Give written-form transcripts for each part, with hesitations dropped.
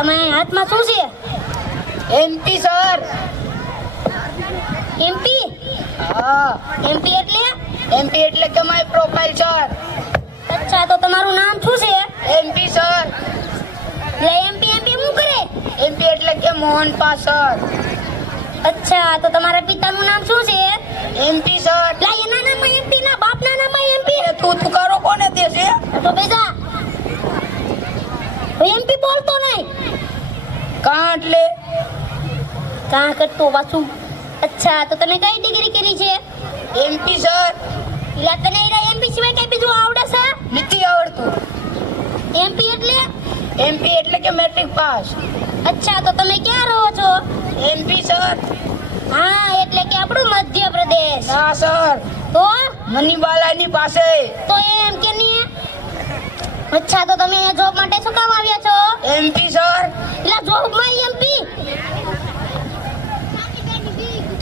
તમે હાથમાં શું છે? MP sir. એમપી? હા. એમપી એટલે? એમપી એટલે કે માય પ્રોફાઇલ સર. અચ્છા, તો તમારું નામ શું છે? MP sir. લે એમપી એમપી શું કરે? એમપી એટલે કે મોહનપા સર. અચ્છા, તો તમારા પિતાનું નામ શું છે? MP sir. લા એના નામમાં એમપી ના બાપના નામમાં એમપી. તું કરો કોને દેશે? તો બેજા એમપી બોલતો નહીં. કાં એટલે કાં કરતો પાછું. અચ્છા, તો તમે કઈ ડિગ્રી કરી છે? MP sir. લા તને એમપી સિવાય કઈ બીજું આવડે છે? નથી આવડતું. એમપી એટલે? એમપી એટલે કે મેટ્રિક પાસ. અચ્છા, તો તમે ક્યાં રહો છો? MP sir. હા, એટલે કે આપણું મધ્યપ્રદેશ. ના સર, તો મનીબાલાની પાસે. તો એમ કે નહીં. અચ્છા, તો તમે જોબ માટે શું કામ આવ્યા છો? MP sir. એટલે જોબમાં એમપી?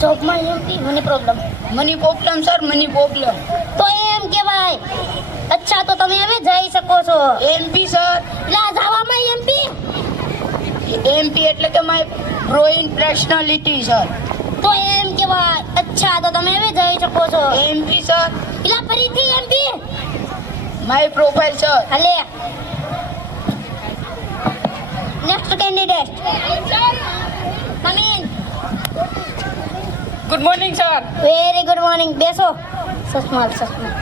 જોબમાં એમપી મને problem. Money problem sir, money problem. તો એમ કહેવાય. અચ્છા, તો તમે હવે જઈ શકો છો. MP sir. એટલે જવામાં એમપી? એમપી એટલે કે માય ગ્રોઈંગ પર્સનાલિટી સર. તો એમ કહેવાય. અચ્છા, તો તમે હવે જઈ શકો છો. MP sir. એટલે ફરીથી એમપી? My profile sir. હાલે next candidate. Come in. Good morning sir. Very good morning. બેસો. Sasmal Sasmal.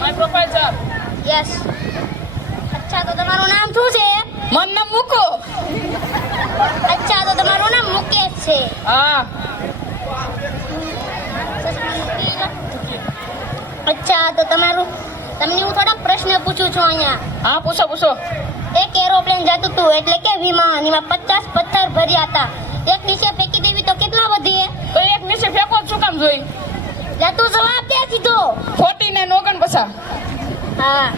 My profile sir. Yes. અચ્છા, તો તમારું નામ શું છે? મન નામ મૂકો. અચ્છા, તો તમારું નામ મુકેશ છે. હા. અચ્છા, તો તમને હું થોડા પ્રશ્ન પૂછું છું અહીંયા. હા, પૂછો પૂછો. એક એરોપ્લેન જતું હતું, એટલે કે વિમાન. એમાં 50 પથ્થર ભર્યા હતા. એક નીચે ફેંકી દેવી તો કેટલા વધે? તો એક નીચે ફેંકો શું કામ જોઈ? લે તું જવાબ દે સીધો. 49 હા.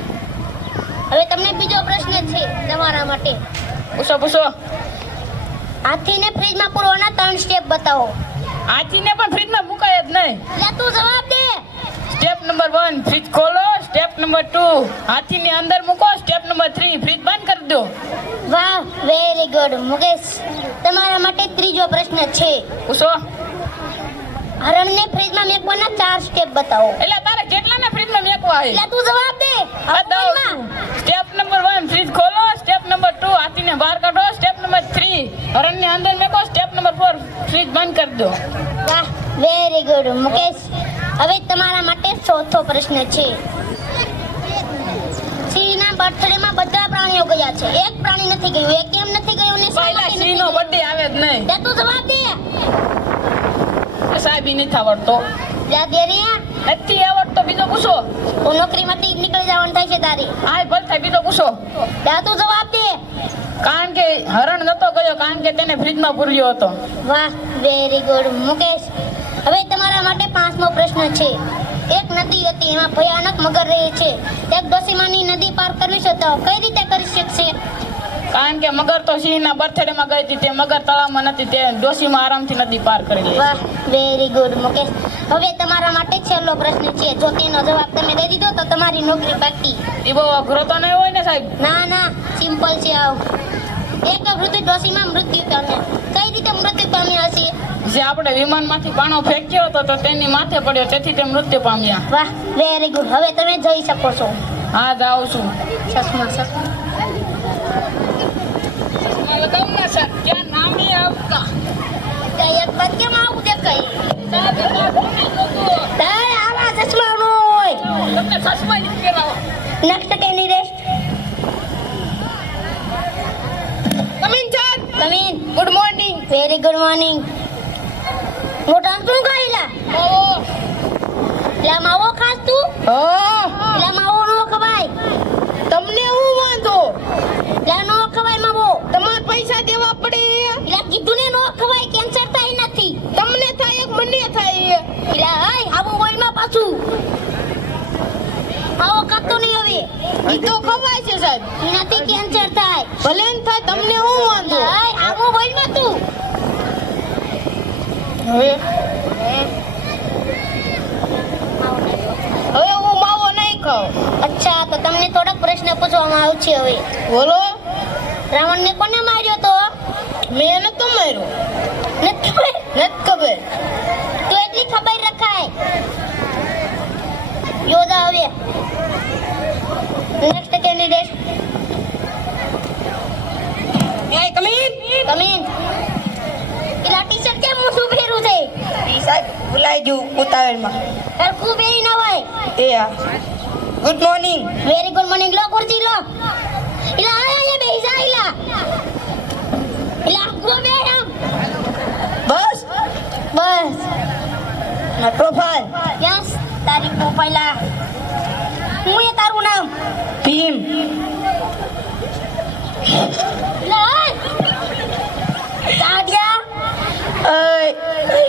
હવે તમને બીજો પ્રશ્ન છે તમારા માટે. પૂછો પૂછો. હાથીને ફ્રીજમાં પૂરવાના 3 સ્ટેપ બતાવો. હાથીને પણ ફ્રીજમાં મુકાય જ નહીં. લે તું જવાબ દે. સ્ટેપ નંબર 1 ફ્રીજ ખોલો. સ્ટેપ નંબર 2 હાથીની અંદર મૂકો. સ્ટેપ નંબર 3 ફ્રીજ બંધ કરી દો. વાહ, વેરી ગુડ. મુકેશ, તમારા માટે ત્રીજો પ્રશ્ન છે. પૂછો. હરણને ફ્રીજમાં મેકવાના 4 સ્ટેપ બતાવો. એટલે તારે કેટલાને ફ્રીજમાં મેકવા હે? લે તું જવાબ દે. સ્ટેપ નંબર 1 ફ્રીજ ખોલો. સ્ટેપ નંબર 2 હાથીને બહાર કાઢો. સ્ટેપ નંબર 3 હરણની અંદર મેકો. સ્ટેપ નંબર 4 ફ્રીજ બંધ કરી દો. વાહ, વેરી ગુડ. મુકેશ, હવે તમારા માટે ચોથો પ્રશ્ન છે. સિંહના બર્થડેમાં બધા પ્રાણીઓ ગયા છે, એક પ્રાણી નથી ગયું. એ કેમ નથી ગયું ને શા પહેલા માટે નથી સિંહનો ગયું? બર્થડે આવે જ નહીં. લે તું જવાબ દે. સાહેબ ઈ નથી આવડતો. લે દે રે. નથી આવડતો. બીજો પૂછો. તો નોકરીમાંથી નીકળી જવાનું થાય છે તારી. હા ભલે થાય. બીજો પૂછો. લે તું જવાબ દે. કારણ કે હરણ નતો ગયો, કારણ કે તેને ફ્રીજમાં પૂર્યો હતો. વાહ, વેરી ગુડ. મુકેશ, હવે તમારા માટે 5મો પ્રશ્ન છે. એક નદી હતી, એમાં ભયાનક મગર રહે છે. એક ડોસીમાની નદી પાર કરવી છે તો કઈ રીતે કરી શકશે? કારણ કે મગર તો સિંહના બર્થડેમાં ગઈ હતી. તે મગર તળાવમાં નથી. તે ડોશીમાં આરામથી નદી પાર કરી લે. વાહ, વેરી ગુડ. મુકેશ, હવે તમારા માટે છેલ્લો પ્રશ્ન છે. જો તેનો જવાબ તમે દઈ દીધો તો તમારી નોકરી પાકી. એ બહુ અઘરો તો નહીં હોય ને સાહેબ? ના ના, સિમ્પલ છે. આવ એક વૃદ્ધ ડોશીમાં મૃત્યુ પામ્યા. કઈ રીતે મૃત્યુ પામ્યા હશે? જે આપણે વિમાનમાંથી પાણો ફેંક્યો હતો તો તેની માથે પડ્યો, તેથી તે મૃત્યુ પામ્યા. વાહ, વેરી ગુડ. હવે તમે જઈ શકો છો. હા, જાઉં છું. સસમા સસમા લગાવું ના સર, ક્યાં નામ નહીં આપતા. એક બાદ કેમ આવું દેખાય? સાહેબ, આવા ચશ્મા નો હોય. તમને ચશ્મા નથી પહેરાવા. Next candidate. Coming sir. Come in. Good morning. Very good morning. મોટા શું ખાઈલા? ઓહ. લા માવો ખાસ તું? હા. લા માવો નો ખવાય. તમને હું વાંધો? લા નો ખવાય માવો. તમારે પૈસા દેવા પડે. લા કીધું ને નો ખવાય, કેન્સર થાય નથી. તમને થાય એક મને થાય. લા હાય આવું ઓઈલમાં પાછું. આવો કાતો નહીં હવે. ઈ તો ખવાય છે સાહેબ. એનાથી કેન્સર થાય. ભલે ને થાય, તમને હું વાંધો? લા હાય આવું ઓઈલમાં તું. હવે હું માવો નહીં ખાઉં. અચ્છા, તો તમને થોડાક પ્રશ્ન પૂછવામાં આવશે હવે. બોલો. રાવણને કોને માર્યો તો? મેં નતો માર્યો. નથી ખબર? નથી ખબર. તો એટલી ખબર રખાય. યોદા હવે નેક્સ્ટ કેન્ડિડેટ એ કમીન. કમીન. પેલા ટી-શર્ટ કેમ ઊંચું પહેર્યું છે? ઈ સાહેબ ભૂલાઈ ગયું ઉતાવળમાં. હરખું બેહી ન હોય. એ આ good morning. Very good morning. લો ખુરશી લો. ઇલા આયા બેહી જા ઇલા. ઇલા હરખું બેહ આમ. બસ બસ. ના પ્રોફાઇલ યસ તારી પ્રોફાઇલ આ. હું એ તારું નામ. ભીમ. ઇલા સાડિયા.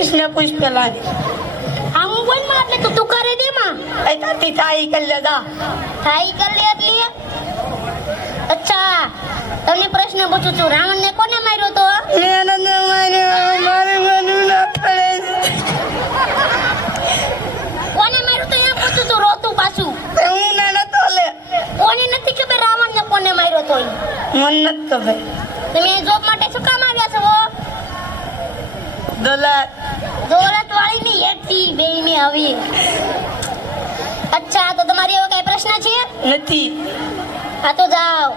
इसने पूछ पेला આમ બોલ માં એટલે તું કરે દે માં. એ તાતી તાઈ કર લેદા. થાઈ કર લે એટલે. અચ્છા તમને પ્રશ્ન પૂછું છું. રાવણ ને કોને માર્યો તો? મેને માર્યો મારે બનવું ના પડે. કોને માર્યો તો એમ પૂછું છું. રોતું પાછું. હું ના નતો લે. કોને નથી ખબર રાવણ ને કોને માર્યો તો? મન નત ખબર. તમે જોબ માટે શું કામ આવ્યા છો? દોલત દોલત વાળી ની એક થી બે ની આવી. અચ્છા તો તમારી એવો કઈ પ્રશ્ન છે? નથી. હા તો જાઓ.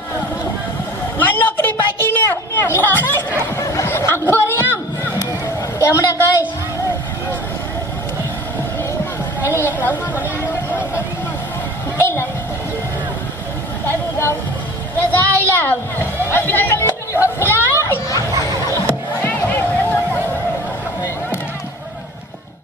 મારી નોકરી બાકી ને. આખો રે આમ કે હમણાં કહીશ. એને એક લાવું એ લાવ. જા ઈ લાવ.